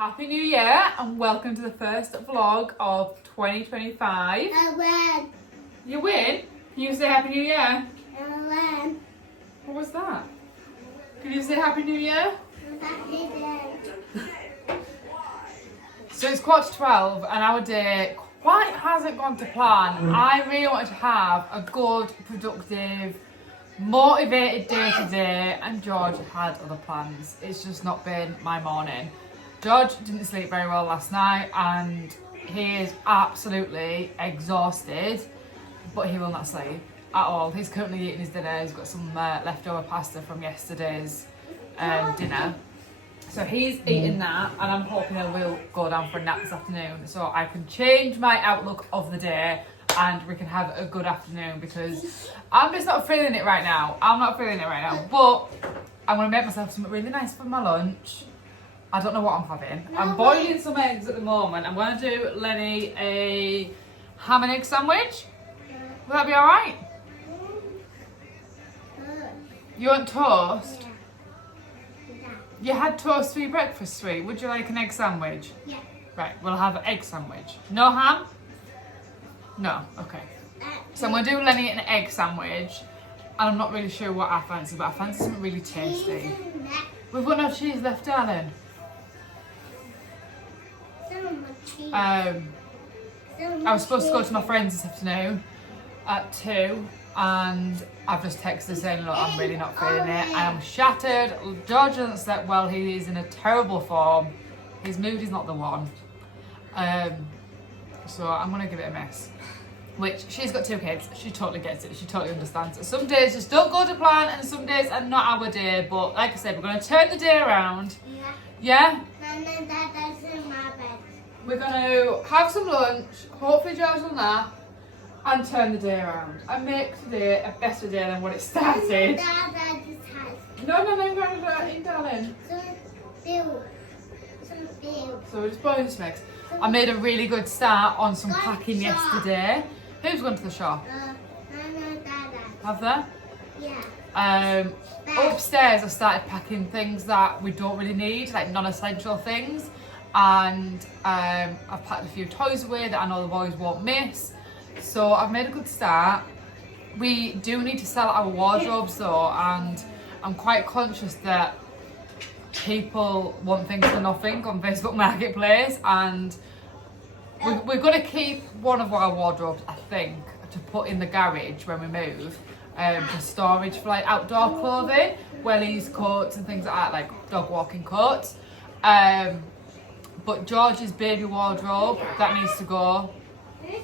Happy New Year and welcome to the first vlog of 2025. I win. You win? Can you say Happy New Year? I win. What was that? Can you say Happy New Year? So it's 11:45 and our day quite hasn't gone to plan. I really wanted to have a good, productive, motivated day today and George had other plans. It's just not been my morning. George didn't sleep very well last night and he is absolutely exhausted, but he will not sleep at all. He's currently eating his dinner. He's got some leftover pasta from yesterday's dinner. So he's eating that and I'm hoping I will go down for a nap this afternoon so I can change my outlook of the day and we can have a good afternoon because I'm just not feeling it right now. I'm not feeling it right now, but I'm going to make myself something really nice for my lunch. I don't know what I'm having. I'm boiling some eggs at the moment. I'm going to do Lenny a ham and egg sandwich. Will that be alright? You want toast? You had toast for your breakfast, sweet. Would you like an egg sandwich? Yeah. Right, we'll have an egg sandwich. No ham? No, okay. So I'm going to do Lenny an egg sandwich. And I'm not really sure what I fancy, but I fancy something really tasty. We've got no cheese left, darling. I was supposed to go to my friends this afternoon at 2 and I've just texted saying, look, I'm really not feeling it. I am shattered. George hasn't slept well. He is in a terrible form. His mood is not the one. So I'm going to give it a miss. Which, she's got 2 kids. She totally gets it. She totally understands. Some days just don't go to plan and some days are not our day. But like I said, we're going to turn the day around. Yeah? Mama, Dada's in my bed. We're going to have some lunch. Hopefully George will nap. And turn the day around. And make today a better day than what it started. Dada just has No, darling. some bills. So we're just boiling some eggs. I made a really good start on some packing yesterday. Who's gone to the shop? Mama, Dada. Have they? Yeah. Upstairs I started packing things that we don't really need, like non-essential things. And I've packed a few toys away that I know the boys won't miss. So I've made a good start. We do need to sell our wardrobes though, and I'm quite conscious that people want things for nothing on Facebook Marketplace, and we're going to keep one of our wardrobes, I think, to put in the garage when we move, for storage for like outdoor clothing, wellies, coats and things like that, like dog walking coats. But George's baby wardrobe, that needs to go.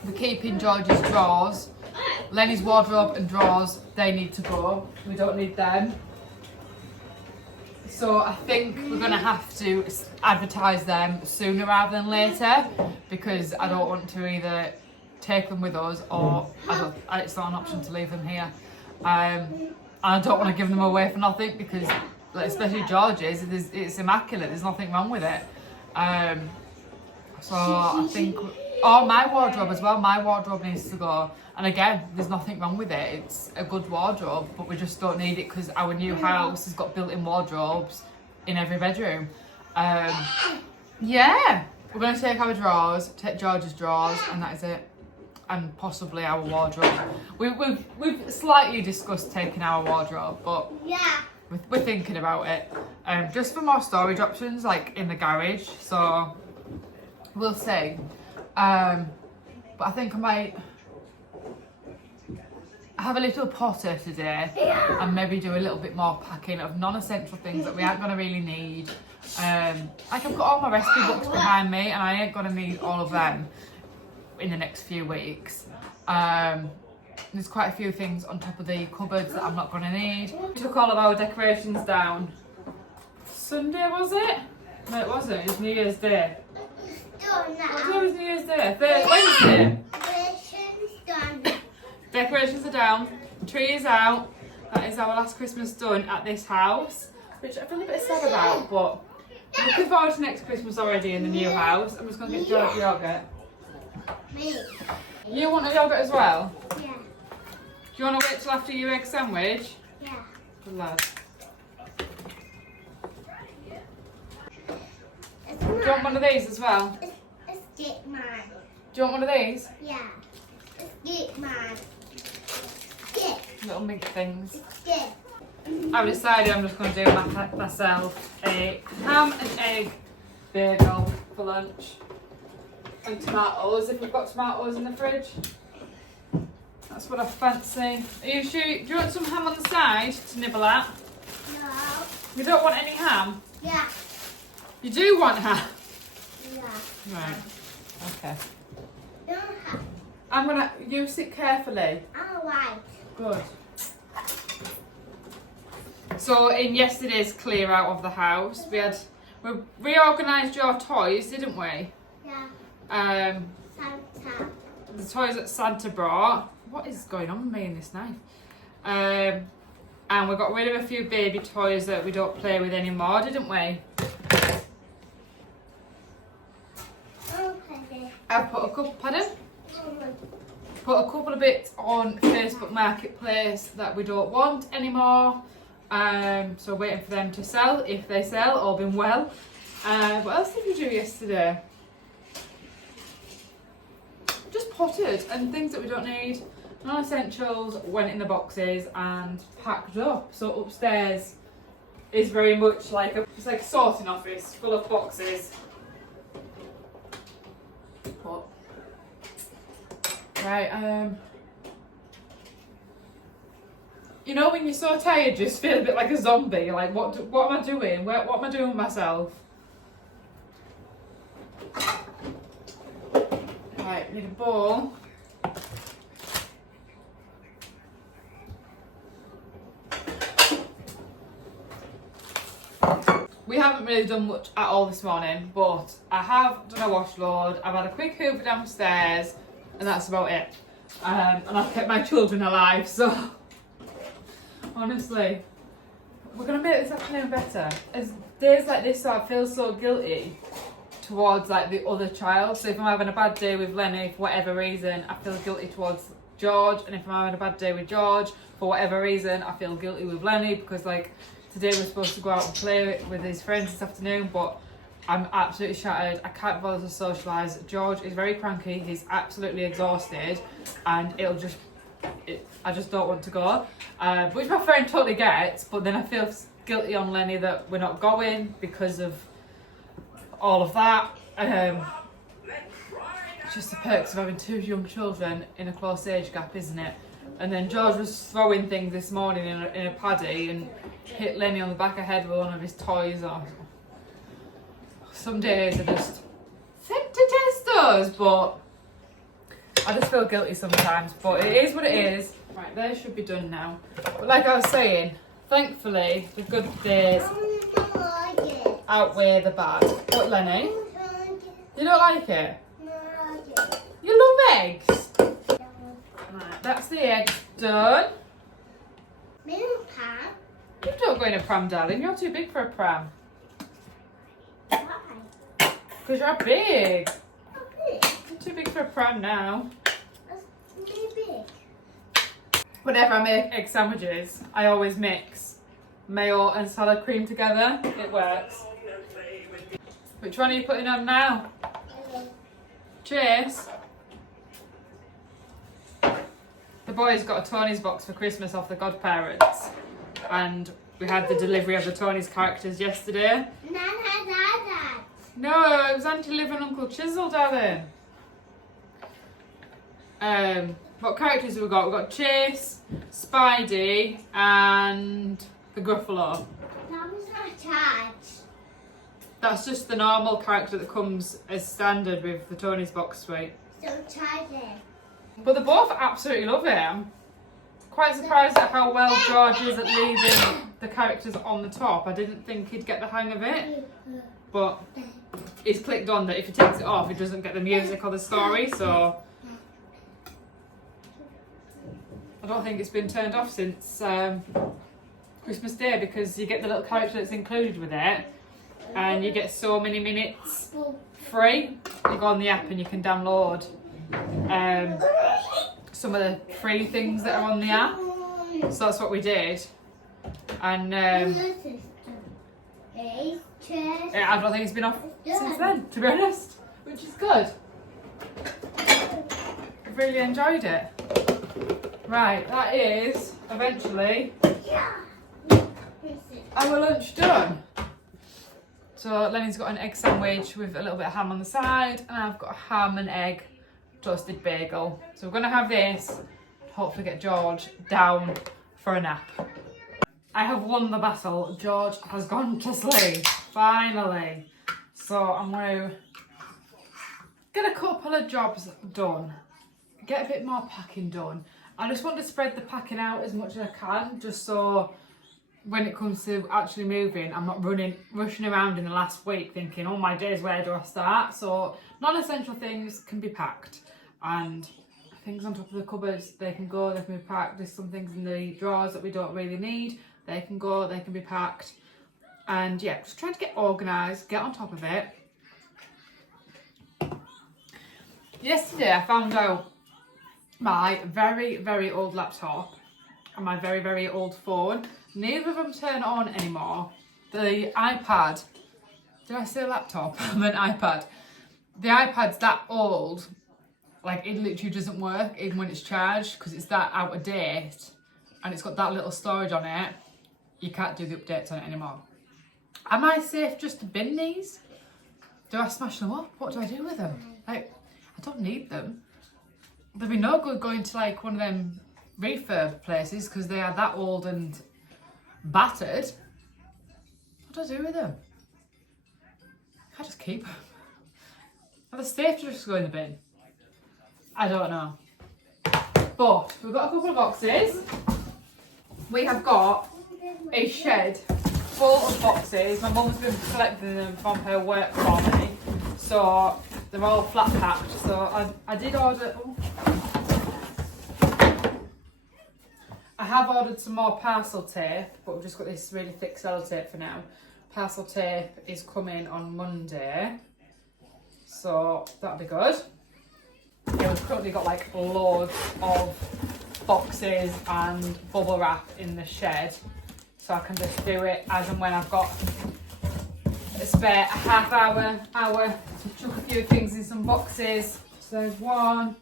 We're keeping George's drawers. Lenny's wardrobe and drawers, they need to go. We don't need them. So I think we're going to have to advertise them sooner rather than later because I don't want to either take them with us or it's not an option to leave them here. And I don't want to give them away for nothing because, like, especially George's, it's immaculate. There's nothing wrong with it. So I think... Oh, my wardrobe as well. My wardrobe needs to go. And again, there's nothing wrong with it. It's a good wardrobe, but we just don't need it because our new house has got built-in wardrobes in every bedroom. Yeah, we're going to take our drawers, take George's drawers, and that is it. And possibly our wardrobe. We've slightly discussed taking our wardrobe, but Yeah. we're thinking about it. Just for more storage options, like in the garage. So we'll see. But I think I might have a little potter today and maybe do a little bit more packing of non-essential things that we aren't going to really need. Like I've got all my recipe books behind me and I ain't going to need all of them in the next few weeks. There's quite a few things on top of the cupboards that I'm not going to need. We took all of our decorations down. Sunday was it? No, it wasn't. It was New Year's Day. What day was New Year's Day? Wednesday. Decorations are down. Tree is out. That is our last Christmas done at this house, which I feel a bit sad about, but I'm looking forward to next Christmas already in the new house. I'm just going to get George yogurt. Me. You want a yogurt as well? Yeah. Do you want to wait till after your egg sandwich? Yeah. Good lad. It's not you want one of these as well? Let's get mine. Do you want one of these? Yeah. Let's get mine. Get. Little mink things. Get. I've decided I'm just going to do myself a ham and egg bagel for lunch. And tomatoes, if we've got tomatoes in the fridge. That's what I fancy. Are you sure? Do you want some ham on the side to nibble at? No. You don't want any ham? Yeah. You do want ham? Yeah. Right. Okay. Don't have. I'm going to use it carefully. Alright. Good. So in yesterday's clear out of the house, we reorganised your toys, didn't we? Yeah. The toys that Santa brought. What is going on with me in this knife? And we got rid of a few baby toys that we don't play with anymore, didn't we? Okay. I put a couple. Pardon? Put a couple of bits on Facebook Marketplace that we don't want anymore. So waiting for them to sell, if they sell, all been well. What else did we do yesterday? Just potted and things that we don't need. Non-essentials went in the boxes and packed up. So upstairs is very much like it's like a sorting office full of boxes. But, right, you know when you're so tired, you just feel a bit like a zombie. Like, what am I doing? What am I doing with myself? Right, need a bowl. We haven't really done much at all this morning, but I have done a wash load. I've had a quick hoover downstairs, and that's about it. And I've kept my children alive, so honestly, we're gonna make this afternoon better. As days like this, I feel so guilty towards like the other child. So if I'm having a bad day with Lenny for whatever reason, I feel guilty towards George, and if I'm having a bad day with George for whatever reason, I feel guilty with Lenny because like today we're supposed to go out and play with his friends this afternoon, but I'm absolutely shattered. I can't bother to socialise. George is very cranky. He's absolutely exhausted, and I just don't want to go. Which my friend totally gets, but then I feel guilty on Lenny that we're not going because of all of that. It's just the perks of having two young children in a close age gap, isn't it? And then George was throwing things this morning in a paddy and hit Lenny on the back of the head with one of his toys. Some days are just sent to test us, but I just feel guilty sometimes. But it is what it is. Right, they should be done now. But like I was saying, thankfully the good days outweigh the bad. What, Lenny? You don't like it? You love eggs? Right, that's the eggs done. You don't go in a pram, darling. You're too big for a pram. Why? Because you're big. How big? You're too big for a pram now. That's really big. Whenever I make egg sandwiches, I always mix mayo and salad cream together. It works. Which one are you putting on now? Chase? The boys got a Tony's box for Christmas off the godparents, and we had the delivery of the Tony's characters yesterday. Nana. No, it was Auntie Liv and Uncle Chisel, darling. What characters have we got? We've got Chase, Spidey, and the Gruffalo. That was not charged. That's just the normal character that comes as standard with the Tony's box suite. So charge it. But they both absolutely love it. I'm quite surprised at how well George is at leaving the characters on the top. I didn't think he'd get the hang of it, but he's clicked on that if he takes it off, he doesn't get the music or the story, so I don't think it's been turned off since Christmas Day, because you get the little character that's included with it, and you get so many minutes free. You go on the app and you can download some of the free things that are on the app. So that's what we did. And I don't think it's been off since then, to be honest, which is good. I've really enjoyed it. Right, that is eventually our lunch done. So Lenny's got an egg sandwich with a little bit of ham on the side, and I've got a ham and egg toasted bagel. So we're going to have this, hopefully get George down for a nap. I have won the battle. George has gone to sleep, finally. So I'm going to get a couple of jobs done, get a bit more packing done. I just want to spread the packing out as much as I can, just so when it comes to actually moving, I'm not rushing around in the last week thinking, oh my days, where do I start? So non-essential things can be packed, and things on top of the cupboards, they can go, they can be packed. There's some things in the drawers that we don't really need, they can go, they can be packed. And yeah, just trying to get organised, get on top of it. Yesterday I found out my very, very old laptop and my very, very old phone, neither of them turn on anymore. The iPad, did I say laptop? I meant iPad. The iPad's that old, like it literally doesn't work even when it's charged, because it's that out of date and it's got that little storage on it. You can't do the updates on it anymore. Am I safe just to bin these? Do I smash them up? What do I do with them? Like, I don't need them. There'd be no good going to like one of them refurb places because they are that old and battered. What do I do with them? I just keep them. Are they safe to just go in the bin? I don't know. But we've got a couple of boxes. We have got a shed full of boxes. My mum's been collecting them from her work for me, so they're all flat packed. So I did order. I have ordered some more parcel tape, but we've just got this really thick sellotape for now. Parcel tape is coming on Monday, so that'll be good. Yeah, we've currently got like loads of boxes and bubble wrap in the shed, so I can just do it as and when I've got a spare half hour to chuck a few things in some boxes. So there's one.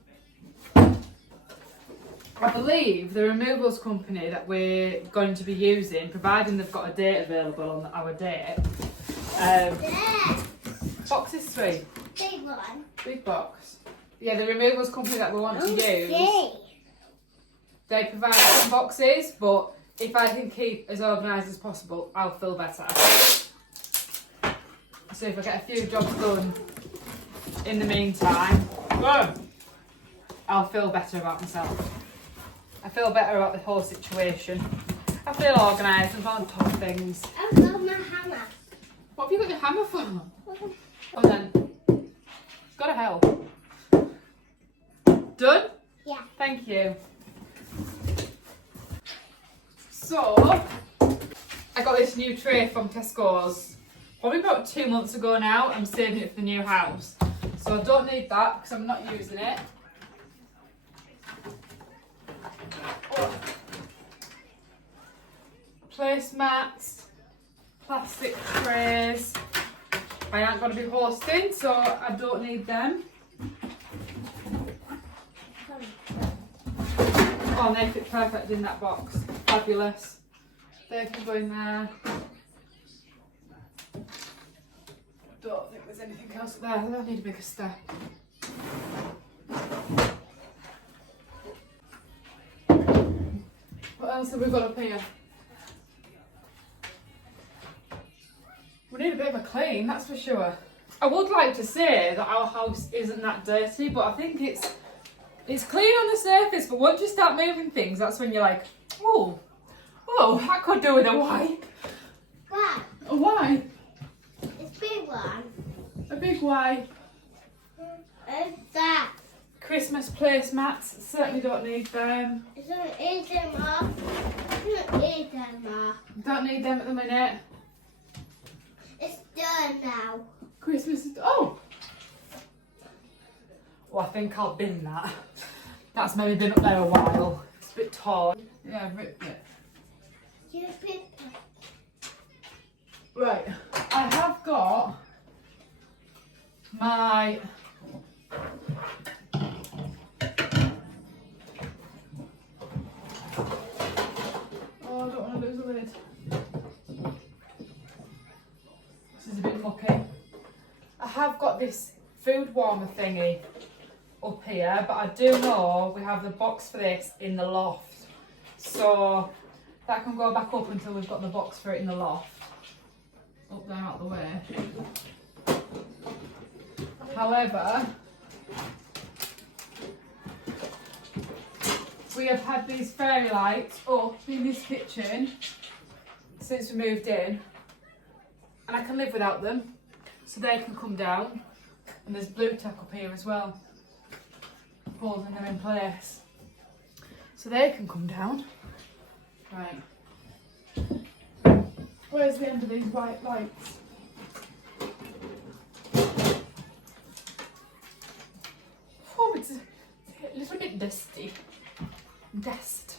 I believe the removals company that we're going to be using, providing they've got a date available on our date. Box is 3. Big one. Big box. Yeah, the removals company that we want to use, they provide some boxes, but if I can keep as organised as possible, I'll feel better. So if I get a few jobs done in the meantime, I'll feel better about myself. I feel better about the whole situation. I feel organised and on top of things. I've got my hammer. What have you got your hammer for? Oh then, it's gotta help. Done? Yeah. Thank you. So, I got this new tray from Tesco's probably about 2 months ago now. I'm saving it for the new house. So I don't need that because I'm not using it. Oh. Placemats, plastic trays. I ain't going to be hosting, so I don't need them. Oh, and they fit perfect in that box. Fabulous. They can go in there. Don't think there's anything else there. I need a bigger step. What else have we got up here? We need a bit of a clean, that's for sure. I would like to say that our house isn't that dirty, but I think it's clean on the surface, but once you start moving things, that's when you're like, oh, I could do with a wipe. What? A wipe? It's a big one. A big wipe. What's that? Christmas placemats, certainly don't need them. I don't eat them all. I don't eat them all. Don't need them at the minute. It's done now. Christmas is, oh! Well, I think I'll bin that. That's maybe been up there a while. It's a bit torn. Yeah, I've ripped it. You pick Right, I have got my oh, I don't want to lose the lid. This is a bit mucky. I have got this food warmer thingy up here, but I do know we have the box for this in the loft. So that can go back up until we've got the box for it in the loft. Up there out the way. However, we have had these fairy lights up in this kitchen since we moved in, and I can live without them, so they can come down. And there's blue tack up here as well, holding them in place, so they can come down. Right. Where's the end of these white lights? Oh, it's a little bit dusty. Dust.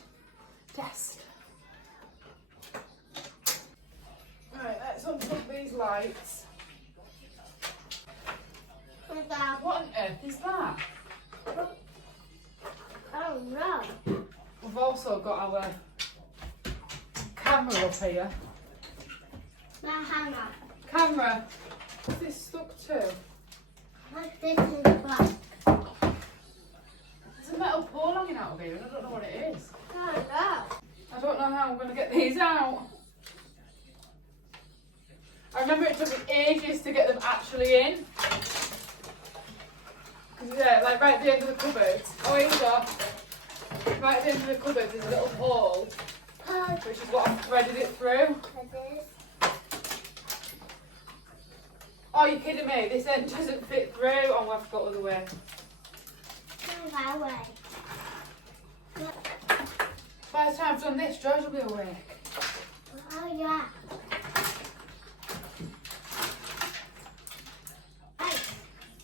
Right, let's unplug these lights. What's that? What on earth is that? Oh no. We've also got our camera up here. My hammer. Camera. What's this stuck to? What's this in the box? There's a metal pole hanging out of here and I don't know what it is. Oh no. I don't know how I'm going to get these out. I remember it took me ages to get them actually in. Because yeah, like right at the end of the cupboard. Oh, here we go. Right at the end of the cupboard there's a little hole, which is what I've threaded it through. Oh, you're kidding me? This end doesn't fit through. Oh, I've got to go the other way. My way. By the time I've done this, George will be awake. Oh yeah. Hey,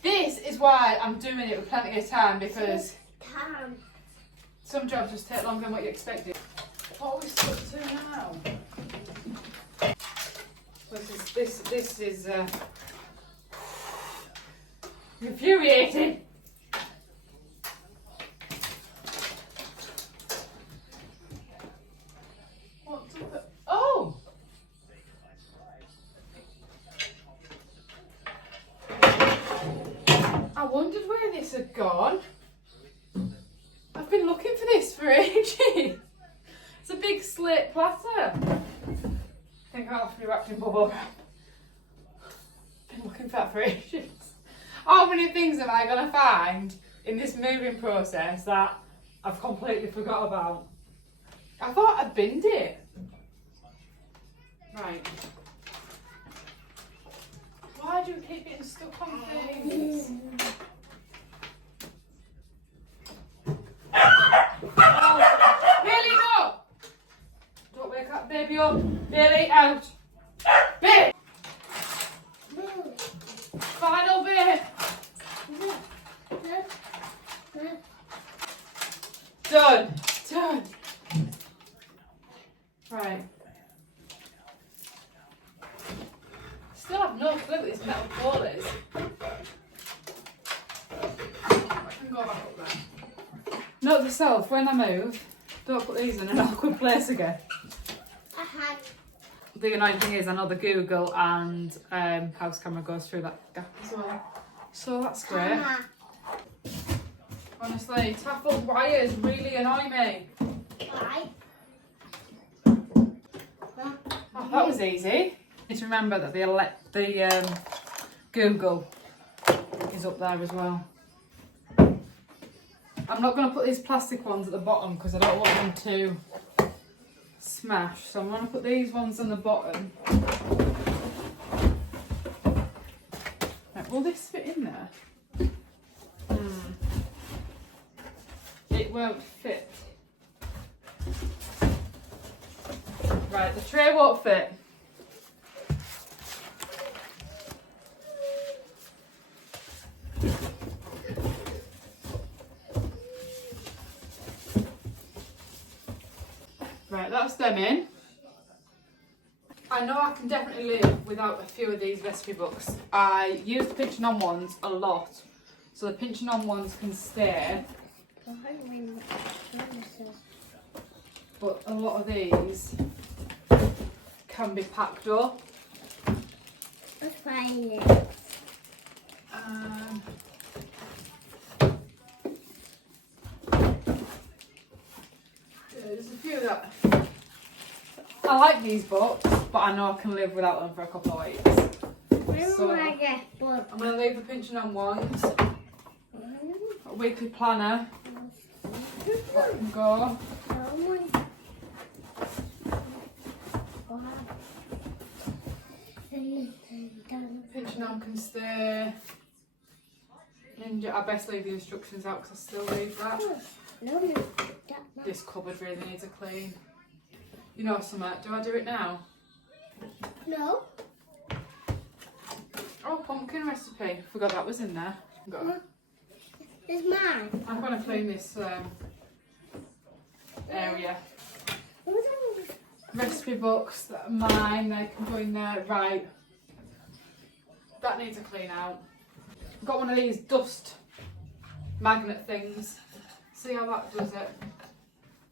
This is why I'm doing it with plenty of time, because Tom. some jobs just take longer than what you expected. What are we stuck to now? This is infuriating. What's up? Oh! I wondered where this had gone. I've been looking for this for ages. It's a big slate platter. I think I'll have to be wrapped in bubble wrap. Been looking for that for ages. How many things am I going to find in this moving process that I've completely forgot about? I thought I'd binned it. Right. Why do you keep getting stuck on things? Bailey, no! Don't wake up, baby up. Bailey, out. Babe! Final bit. Done. Right. Still have no clue what this metal pole is. I can go back up there. Note to self, when I move, don't put these in an awkward place again. The annoying thing is, I know the Google and house camera goes through that gap as well. So that's great. Honestly, taffled wires really annoy me. Why? Oh, that was easy. Need to remember that the Google is up there as well. I'm not going to put these plastic ones at the bottom because I don't want them to smash. So I'm going to put these ones on the bottom. Right, will this fit in there? It won't fit. Right, the tray won't fit. Right, that's them in. I I know I can definitely live without a few of these recipe books. I use the pinching on ones a lot, so the pinching on ones can stay. But a lot of these can be packed up. Let's find it. There's a few that I like these books, but I know I can live without them for a couple of weeks. So I get book? I'm going to leave the pinching on ones, a weekly planner, let them go. Pinching on can stay. Ninja, I best leave the instructions out because I still leave that. This cupboard really needs a clean. You know something, do I do it now? No. Oh, pumpkin recipe. Forgot that was in there. It's mine. I'm going to clean this area. Recipe books that are mine, they can go in there. Right. That needs a clean out. I've got one of these dust magnet things. See how that does it?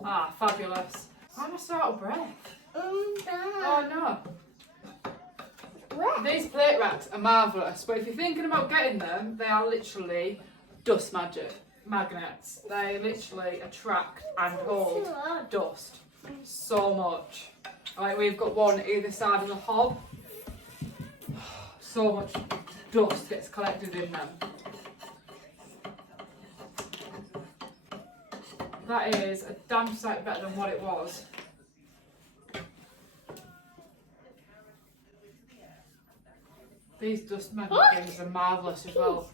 Ah, fabulous. Why am I so out of breath? Oh no. Where? These plate racks are marvellous, but if you're thinking about getting them, they are literally dust magnets. They literally attract and hold dust so much. Like we've got one either side of the hob. So much dust gets collected in them. That is a damn sight better than what it was. These dust magnet things are marvellous as well.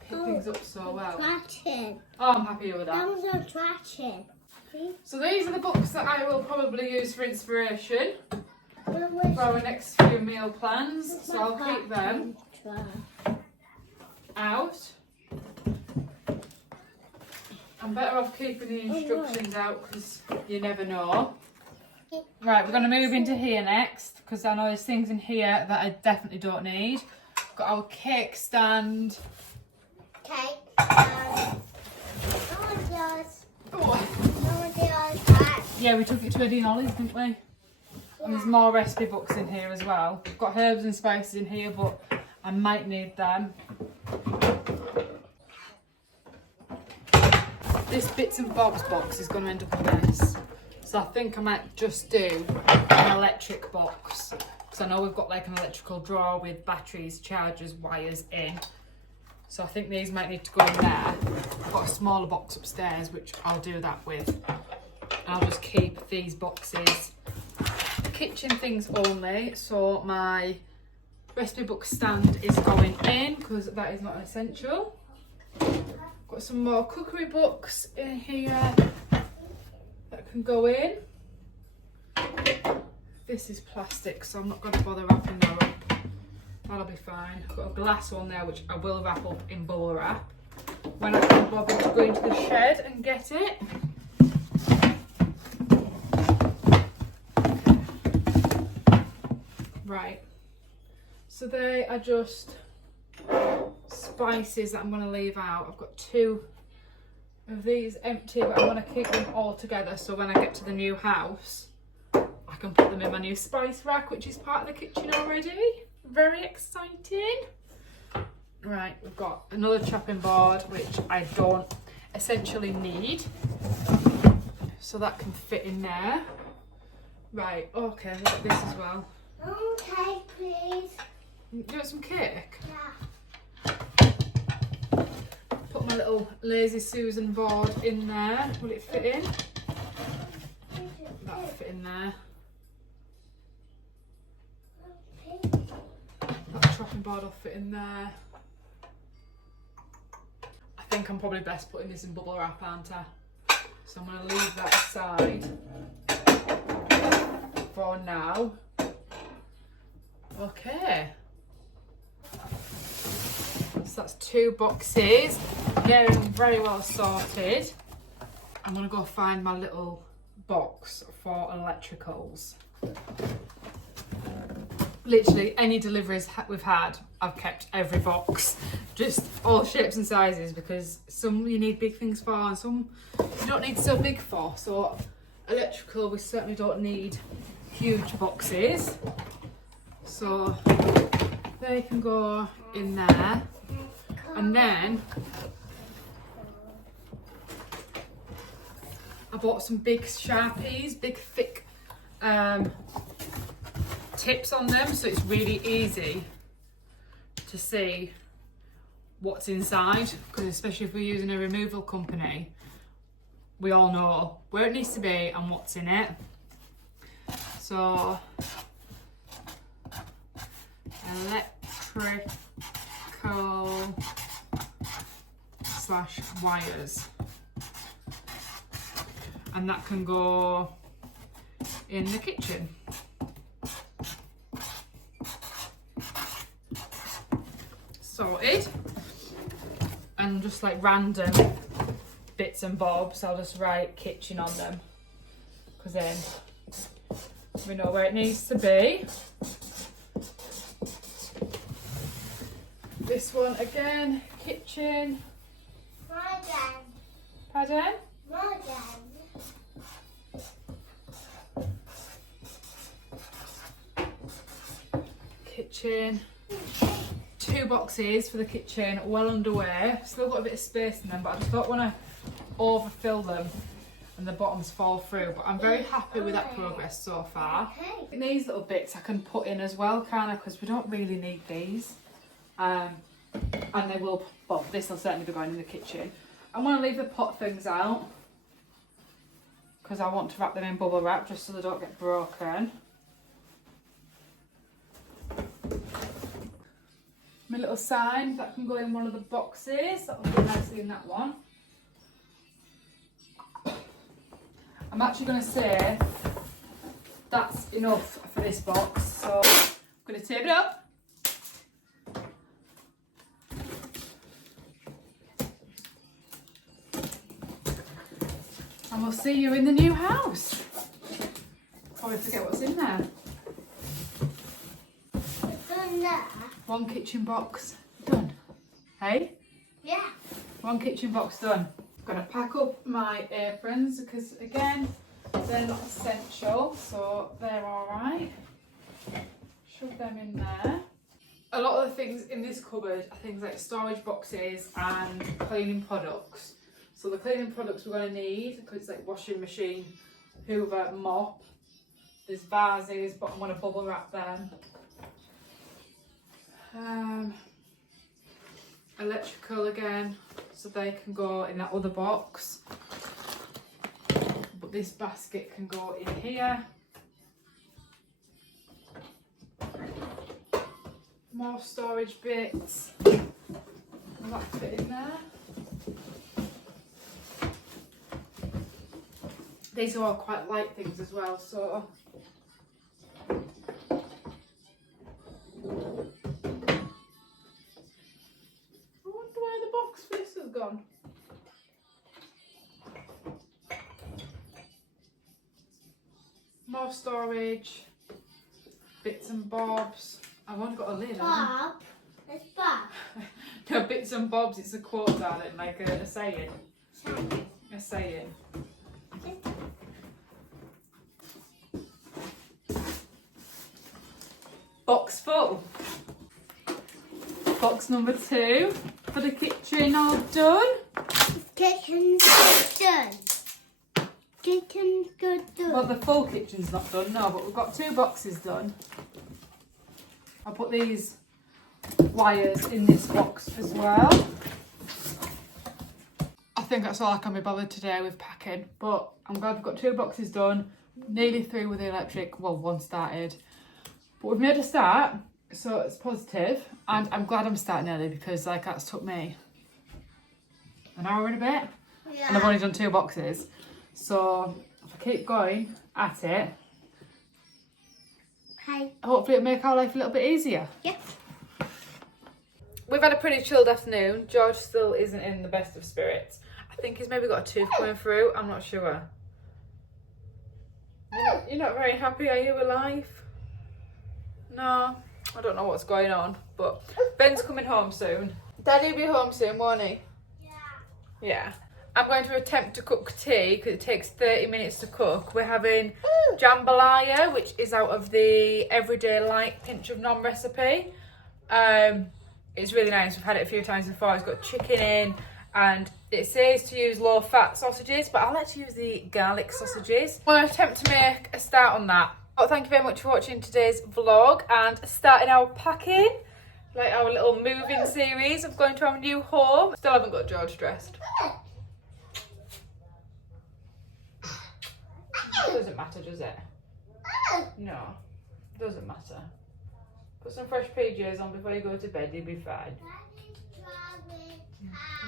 Pick things up so well. Attraction. Oh, I'm happy with That that. was attraction. See? So these are the books that I will probably use for inspiration That for was our next few meal plans. So I'll keep them out. I'm better off keeping the instructions out because you never know. Right, we're going to move into here next because I know there's things in here that I definitely don't need. Got our cake stand. cake. No one does. Oh. No one does that. Yeah, we took it to Eddie and Ollie's, didn't we? And there's more recipe books in here as well. We've got herbs and spices in here, but I might need them. This bits and bobs box is going to end up a mess. So I think I might just do an electric box. Because I know we've got like an electrical drawer with batteries, chargers, wires in. So I think these might need to go in there. I've got a smaller box upstairs, which I'll do that with. And I'll just keep these boxes kitchen things only. So my recipe book stand is going in because that is not an essential. Got some more cookery books in here that can go in. This is plastic, so I'm not going to bother wrapping that up. That'll be fine. I've got a glass one there which I will wrap up in bubble wrap when I can bother to go into the shed and get it. Right, so they are just spices that I'm going to leave out. I've got 2 of these empty, but I want to keep them all together so when I get to the new house I can put them in my new spice rack, which is part of the kitchen already. Very exciting. Right, we've got another chopping board which I don't essentially need, so that can fit in there. Right, okay, we've got this as well. Okay, please. You want some cake? Yeah. Put my little Lazy Susan board in there. Will it fit in? That'll fit in there. That chopping board will fit in there. I think I'm probably best putting this in bubble wrap, aren't I? So I'm going to leave that aside for now. Okay. So that's 2 boxes. They're very well sorted. I'm going to go find my little box for electricals. literally any deliveries we've had, I've kept every box, just all shapes and sizes, because some you need big things for and some you don't need so big for. So electrical, we certainly don't need huge boxes, so they can go in there. And then I bought some big Sharpies, big thick tips on them, so it's really easy to see what's inside, because especially if we're using a removal company, we all know where it needs to be and what's in it. So electrical / wires, and that can go in the kitchen. Sorted. And just like random bits and bobs, I'll just write kitchen on them, because then we know where it needs to be. This one again, kitchen. Modern. Pardon? Modern. Kitchen. 2 boxes for the kitchen, well underway. Still got a bit of space in them, but I just don't want to overfill them and the bottoms fall through. But I'm very happy with that progress so far. These little bits I can put in as well, kind of, because we don't really need these. And they will, well, this will certainly be going in the kitchen. I'm going to leave the pot things out, because I want to wrap them in bubble wrap just so they don't get broken. My little sign that can go in one of the boxes, that will go nicely in that one. I'm actually going to say that's enough for this box, so I'm going to tape it up. And we'll see you in the new house. Probably forget what's in there. It's on there. 1 kitchen box done. Hey? Yeah. 1 kitchen box done. I'm gonna pack up my aprons, because again, they're not essential, so they're alright. Shove them in there. A lot of the things in this cupboard are things like storage boxes and cleaning products. So the cleaning products we're going to need, because it's like washing machine, hoover, mop. There's vases, but I'm going to bubble wrap them. Electrical again, so they can go in that other box. But this basket can go in here. More storage bits. Will that fit in there? These are all quite light things as well, so I wonder where the box for this has gone. More storage, bits and bobs. I've only got a lid. Bob. It's Bob. No, bits and bobs, it's a quote, darling, like a saying. Sorry. A saying. Box full. Box number 2 for the kitchen, all done. Kitchen's done. Kitchen's good done. Well, the full kitchen's not done, no, but we've got 2 boxes done. I'll put these wires in this box as well. I think that's all I can be bothered today with packing, but I'm glad we've got 2 boxes done, nearly through with the electric, well, 1 started. But we've made a start, so it's positive, and I'm glad I'm starting early, because like that's took me an hour and a bit, Yeah. and I've only done 2 boxes. So if I keep going at it, Hi. hopefully it'll make our life a little bit easier. Yeah. We've had a pretty chilled afternoon. George still isn't in the best of spirits. I think he's maybe got a tooth coming through, I'm not sure. You're not very happy, are you, with life? No, I don't know what's going on, but Ben's coming home soon. Daddy'll be home soon, won't he? Yeah. I'm going to attempt to cook tea because it takes 30 minutes to cook. We're having jambalaya, which is out of the Everyday Light Pinch of Nom recipe. It's really nice. We've had it a few times before. It's got chicken in, and it says to use low-fat sausages, but I like to use the garlic sausages. I'm going to attempt to make a start on that. But thank you very much for watching today's vlog and starting our packing, like our little moving series of going to our new home. Still haven't got George dressed. Doesn't matter, does it? No, doesn't matter. Put some fresh PJs on before you go to bed, you'll be fine.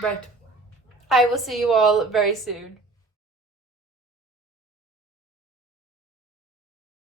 Right. I will see you all very soon.